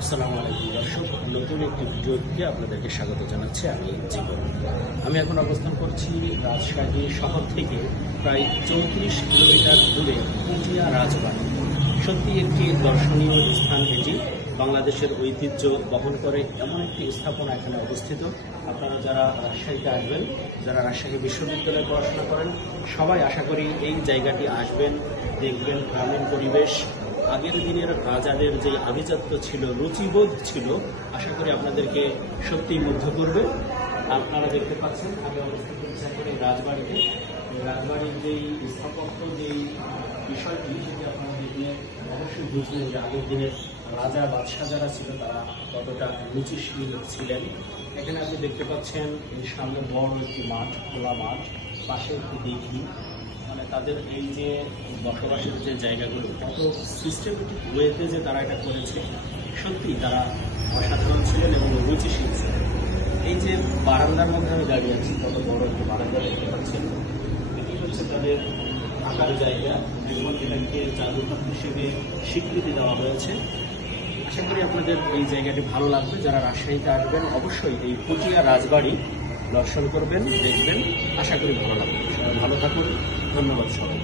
আসসালামু আলাইকুম দর্শক, নতুন একটি ভিডিওতে আপনাদেরকে স্বাগত জানাচ্ছি। আমি জীবন। আমি এখন অবস্থান করছি রাজশাহী শহর থেকে প্রায় 34 কিলোমিটার দূরে পুটিয়া রাজবাড়ি। সত্যি একটি দর্শনীয় স্থান এটি। বাংলাদেশের ঐতিহ্য বহন করে এমন একটি স্থাপনা এখানে অবস্থিত। আপনারা যারা রাজশাহীতে আসবেন, যারা রাজশাহী বিশ্ববিদ্যালয়ে পড়াশোনা করেন, সবাই আশা করি এই জায়গাটি আসবেন, দেখবেন। গ্রামীণ পরিবেশ, আগের দিনের রাজাদের যে আভিজাত্য ছিল, রুচিবোধ ছিল, আশা করি আপনাদেরকে সত্যিই মুগ্ধ করবে। আপনারা দেখতে পাচ্ছেন আমি অবস্থান করছি এখন এই রাজবাড়িতে। রাজবাড়ির যেই স্থাপত্য, যেই বিষয়টি, সেটি আপনারা দেখলে অবশ্যই বুঝলেন যে আগের দিনের রাজা বাদশাহ যারা ছিল তারা কতটা রুচিশীল ছিলেন। এখানে আপনি দেখতে পাচ্ছেন এই সামনে বড় একটি মাঠ, খোলা মাঠ, পাশে একটি দিঘি। মানে তাদের এই যে বসবাসের যে জায়গাগুলো, কত সিস্টেমেটিক ওয়েতে যে তারা এটা করেছে, সত্যি তারা অসাধারণ ছিলেন এবং রুচিশীল ছিলেন। এই যে বারান্দার মধ্যে আমি দাঁড়িয়ে আছি, কত বড় একটি বারান্দা দেখতে পাচ্ছেন। এটি হচ্ছে তাদের থাকার জায়গা এবং এটাকে জাদুঘর হিসেবে স্বীকৃতি দেওয়া হয়েছে। আশা করি আপনাদের এই জায়গাটি ভালো লাগবে। যারা রাজশাহীতে আসবেন অবশ্যই এই পুটিয়া রাজবাড়ি দর্শন করবেন, দেখবেন। আশা করি ভালো লাগবে। সবাই ভালো থাকুন। ধন্যবাদ সবাই।